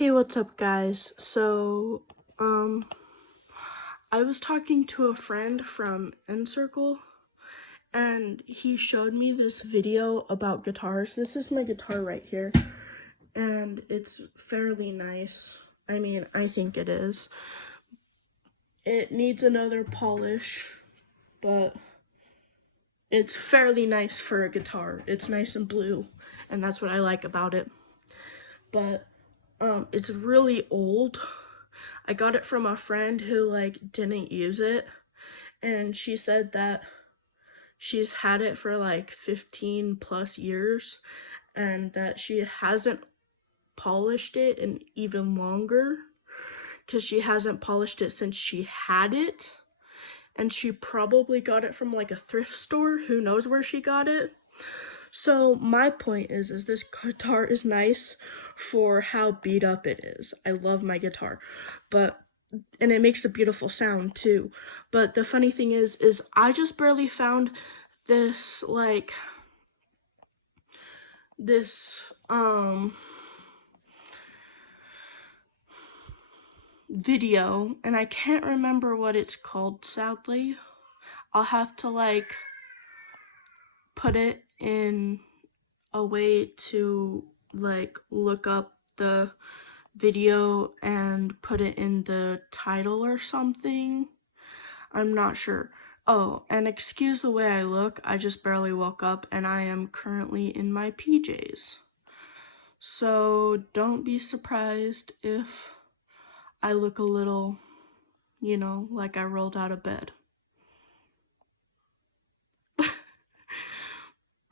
Hey, what's up, guys? I was talking to a friend from N-Circle, and he showed me this video about guitars. This is my guitar right here, and it's fairly nice. I mean, I think it is. It needs another polish, but it's fairly nice for a guitar. It's nice and blue, and that's what I like about it. But it's really old. I got it from a friend who didn't use it, and she said that she's had it for 15 plus years and that she hasn't polished it in even longer because she hasn't polished it since she had it, and she probably got it from a thrift store. Who knows where she got it? So my point is this guitar is nice for how beat up it is. I love my guitar, and it makes a beautiful sound too. But the funny thing is I just barely found this this video, and I can't remember what it's called, sadly. I'll have to put it in a way to look up the video and put it in the title or something. I'm not sure. Oh, and excuse the way I look, I just barely woke up and I am currently in my PJs. So don't be surprised if I look a little, like I rolled out of bed.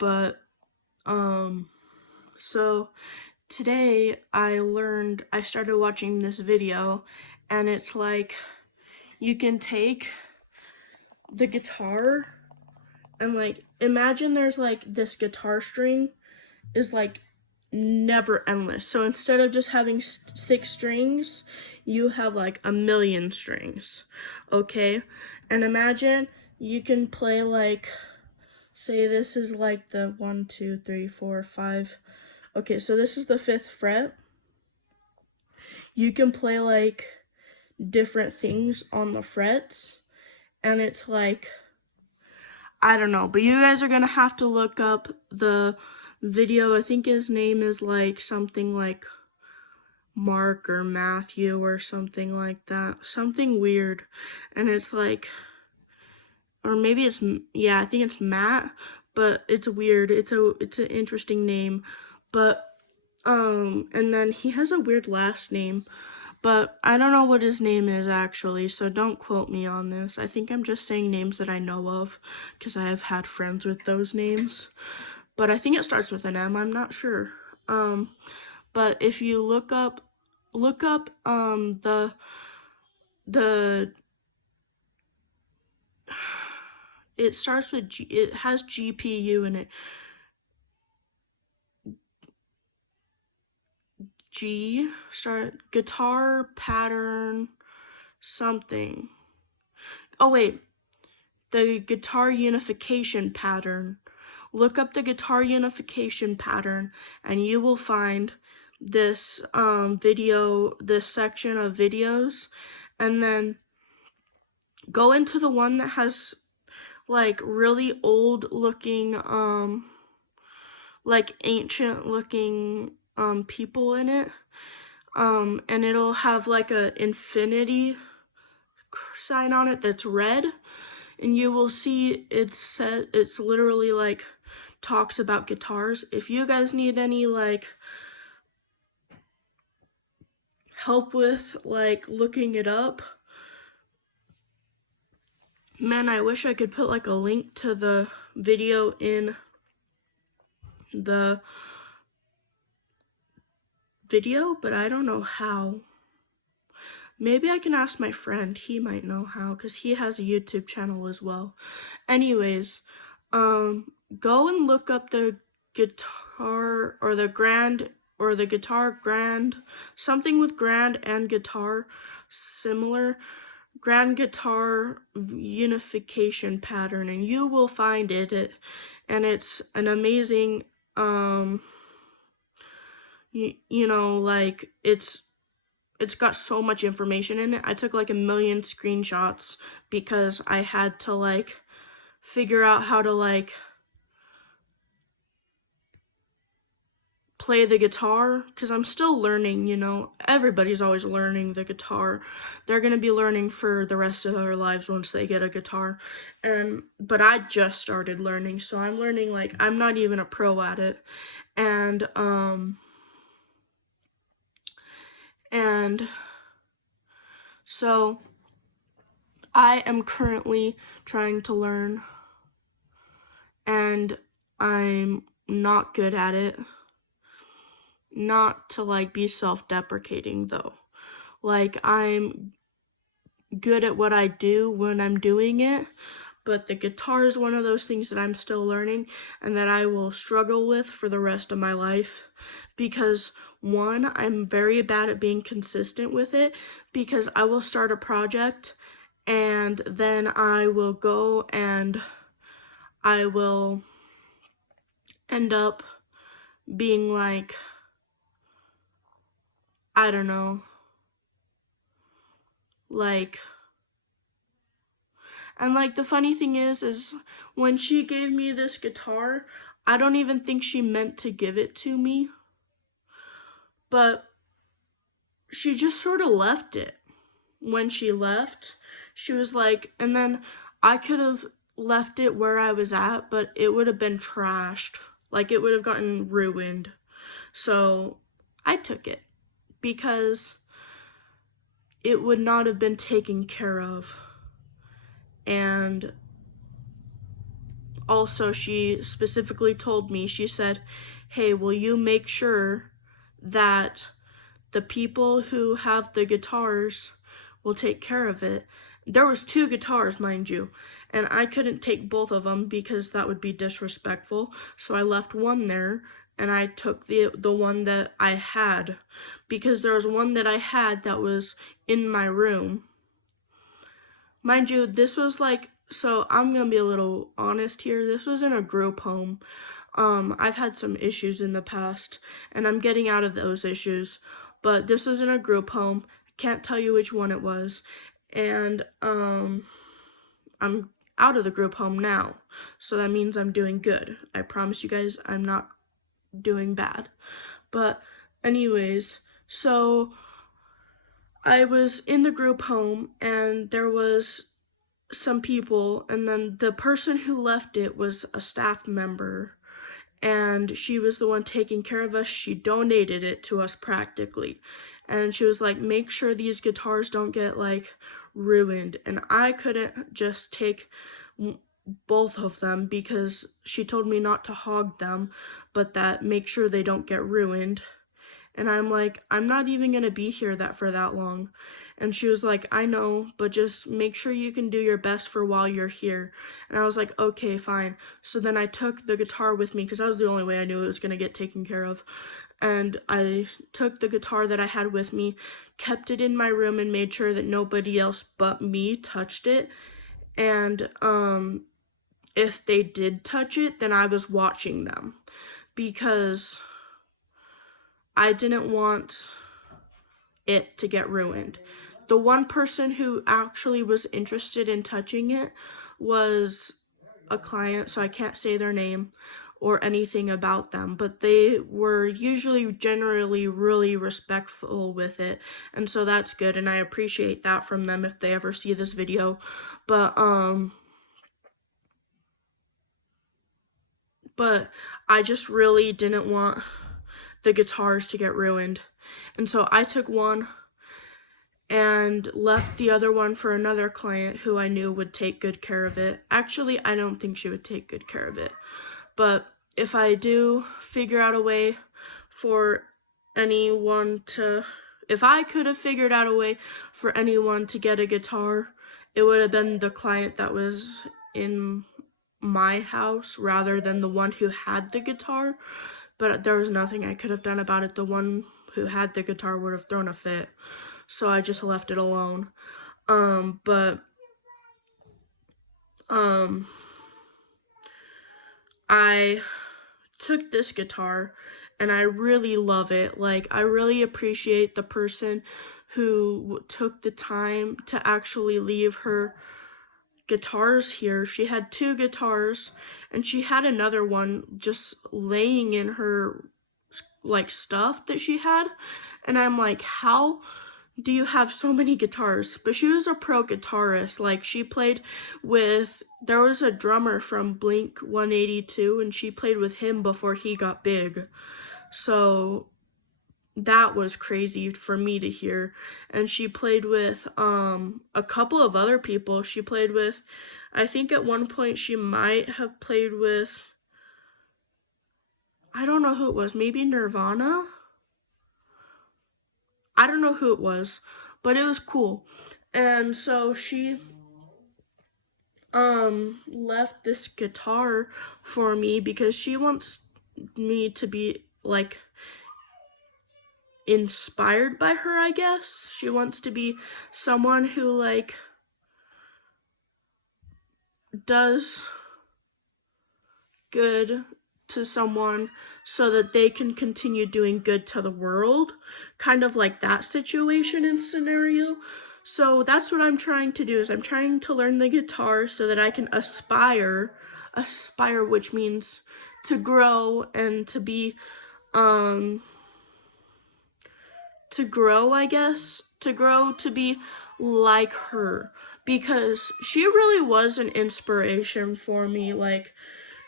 But, so today I started watching this video, and it's you can take the guitar and imagine there's this guitar string is never endless. So instead of just having 6 strings, you have a million strings, okay? And imagine you can play say this is the 1, 2, 3, 4, 5. Okay, so this is the 5th fret. You can play different things on the frets, and it's I don't know, but you guys are gonna have to look up the video. I think his name is something like Mark or Matthew or something like that. Something weird. And it's or maybe it's, yeah, I think it's Matt, but it's weird. It's an interesting name. But and then he has a weird last name, but I don't know what his name is actually, so don't quote me on this. I think I'm just saying names that I know of because I have had friends with those names. But I think it starts with an M, I'm not sure. But if you look up the it starts with G, it has GPU in it. Guitar pattern something. Oh wait, the guitar unification pattern. Look up the guitar unification pattern and you will find this video, this section of videos, and then go into the one that has really old looking ancient looking people in it, and it'll have a infinity sign on it that's red, and you will see it's literally talks about guitars. If you guys need any help with looking it up, man, I wish I could put a link to the video in the video, but I don't know how. Maybe I can ask my friend. He might know how because he has a YouTube channel as well. Anyways, go and look up the guitar or the grand or the guitar grand, something with grand and guitar similar, grand guitar unification pattern, and you will find it, and it's an amazing it's it's got so much information in it. I took like a million screenshots because I had to like figure out how to like play the guitar, because I'm still learning, you know. Everybody's always learning the guitar. They're going to be learning for the rest of their lives once they get a guitar. But I just started learning, so I'm learning like I'm not even a pro at it. And so I am currently trying to learn, and I'm not good at it. Not to like be self-deprecating though. Like I'm good at what I do when I'm doing it, but the guitar is one of those things that I'm still learning and that I will struggle with for the rest of my life, because one, I'm very bad at being consistent with it, because I will start a project and then I will go and I will end up being like, I don't know, like, and like the funny thing is when she gave me this guitar, I don't even think she meant to give it to me, but she just sort of left it. When she left, she was like, and then I could have left it where I was at, but it would have been trashed. Like it would have gotten ruined. So I took it because it would not have been taken care of. And also, she specifically told me, she said, hey, will you make sure that the people who have the guitars will take care of it? There was 2 guitars, mind you, and I couldn't take both of them because that would be disrespectful. So I left one there and I took the one that I had, because there was one that I had that was in my room. Mind you, this was like, so I'm gonna be a little honest here. This was in a group home. I've had some issues in the past, and I'm getting out of those issues. But this was in a group home. I can't tell you which one it was, and I'm out of the group home now, so that means I'm doing good. I promise you guys, I'm not doing bad. But anyways, so I was in the group home, and there was some people, and then the person who left it was a staff member, and she was the one taking care of us. She donated it to us practically, and she was like, make sure these guitars don't get like ruined. And I couldn't just take both of them because she told me not to hog them, but that make sure they don't get ruined. And I'm like, I'm not even gonna be here for that long. And she was like, I know, but just make sure you can do your best for while you're here. And I was like, okay, fine. So then I took the guitar with me because that was the only way I knew it was gonna get taken care of. And I took the guitar that I had with me, kept it in my room, and made sure that nobody else but me touched it. And if they did touch it, then I was watching them, because I didn't want it to get ruined. The one person who actually was interested in touching it was a client, so I can't say their name or anything about them, but they were usually generally really respectful with it, and so that's good, and I appreciate that from them if they ever see this video. But I just really didn't want the guitars to get ruined. And so I took one and left the other one for another client who I knew would take good care of it. Actually, I don't think she would take good care of it. But if I do figure out a way for anyone to, if I could have figured out a way for anyone to get a guitar, it would have been the client that was in my house rather than the one who had the guitar. But there was nothing I could have done about it. The one who had the guitar would have thrown a fit, so I just left it alone. I took this guitar and I really love it. Like, I really appreciate the person who took the time to actually leave her guitars here. She had 2 guitars, and she had another one just laying in her like stuff that she had, and I'm like, how do you have so many guitars? But she was a pro guitarist. Like, she played with, there was a drummer from Blink 182, and she played with him before he got big. So that was crazy for me to hear. And she played with a couple of other people. She played with, I think at one point she might have played with, I don't know who it was, maybe Nirvana? I don't know who it was, but it was cool. And so she left this guitar for me because she wants me to be like inspired by her, I guess. She wants to be someone who like does good to someone so that they can continue doing good to the world, kind of like that situation and scenario. So that's what I'm trying to do, is I'm trying to learn the guitar so that I can aspire, which means to grow and to be to grow, I guess, to grow to be like her, because she really was an inspiration for me. Like,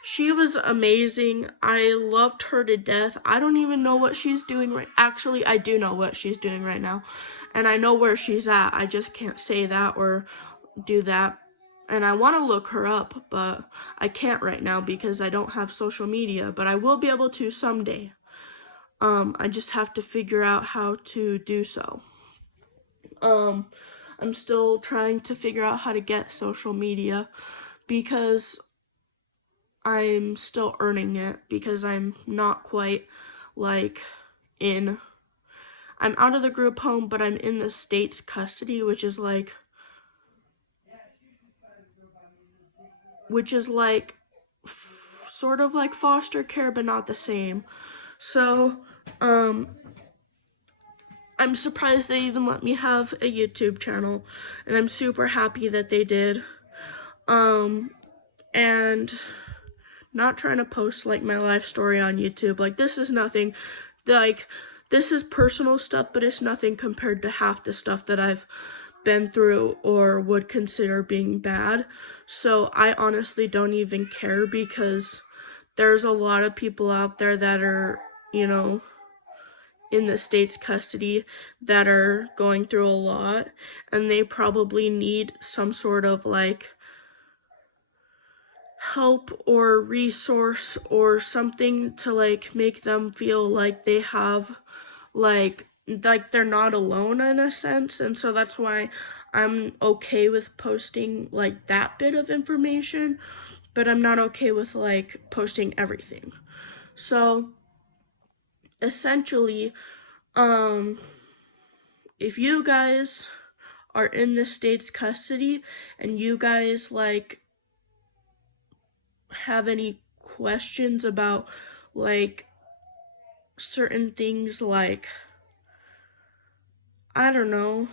she was amazing. I loved her to death. I don't even know what she's doing right. Actually, I do know what she's doing right now, and I know where she's at. I just can't say that or do that. And I want to look her up, but I can't right now because I don't have social media, but I will be able to someday. I just have to figure out how to do so. I'm still trying to figure out how to get social media because I'm still earning it, because I'm not quite like in, I'm out of the group home, but I'm in the state's custody, which is like sort of like foster care, but not the same. So, I'm surprised they even let me have a YouTube channel, and I'm super happy that they did. And not trying to post like my life story on YouTube. Like, this is nothing. Like, this is personal stuff, but it's nothing compared to half the stuff that I've been through or would consider being bad. So I honestly don't even care, because there's a lot of people out there that are, in the state's custody that are going through a lot, and they probably need some sort of like help or resource or something to like make them feel like they have like they're not alone in a sense. And so that's why I'm okay with posting like that bit of information, but I'm not okay with like posting everything. So essentially, if you guys are in the state's custody and you guys like have any questions about like certain things, like, I don't know,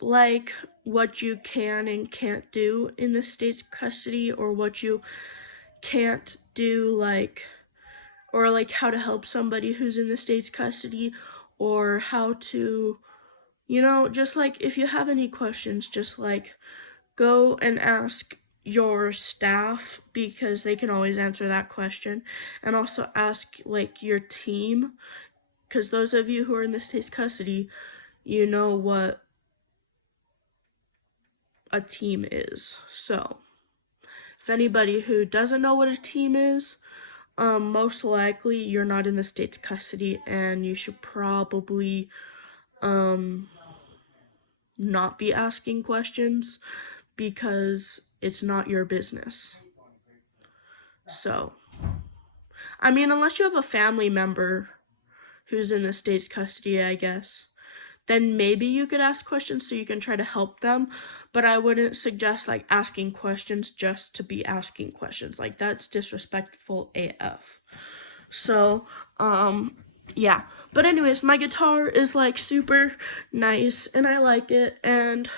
like what you can and can't do in the state's custody, or what you can't do, like, or like how to help somebody who's in the state's custody, or how to, just like if you have any questions, just like go and ask your staff, because they can always answer that question, and also ask like your team, because those of you who are in the state's custody, you know what a team is. So if anybody who doesn't know what a team is, most likely you're not in the state's custody, and you should probably not be asking questions, because it's not your business. So, I mean, unless you have a family member who's in the state's custody, I guess, then maybe you could ask questions so you can try to help them. But I wouldn't suggest like asking questions just to be asking questions. Like that's disrespectful AF. So, yeah. But anyways, my guitar is like super nice and I like it. And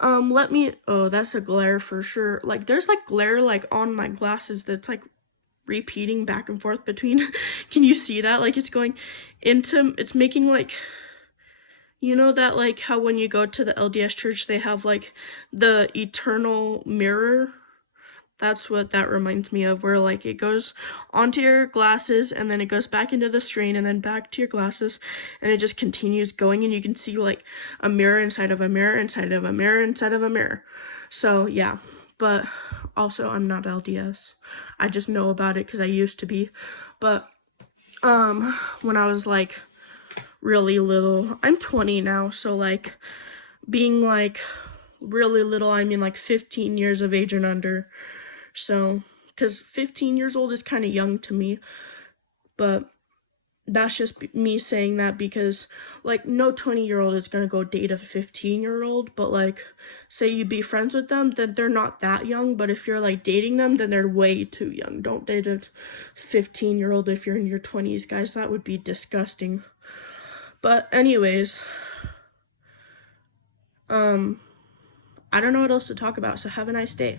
oh, that's a glare for sure. Like there's like glare like on my glasses that's like repeating back and forth between. Can you see that? Like it's making like, you know that like how when you go to the LDS church they have like the eternal mirror? That's what that reminds me of, where like it goes onto your glasses and then it goes back into the screen and then back to your glasses and it just continues going, and you can see like a mirror inside of a mirror inside of a mirror inside of a mirror. So yeah, but also I'm not LDS. I just know about it because I used to be. But when I was like really little, I'm 20 now, so like being like really little, I mean like 15 years of age and under. So, because 15 years old is kind of young to me, but that's just me saying that because, like, no 20-year-old is going to go date a 15-year-old, but, like, say you be friends with them, then they're not that young, but if you're, like, dating them, then they're way too young. Don't date a 15-year-old if you're in your 20s, guys. That would be disgusting. But anyways, I don't know what else to talk about, so have a nice day.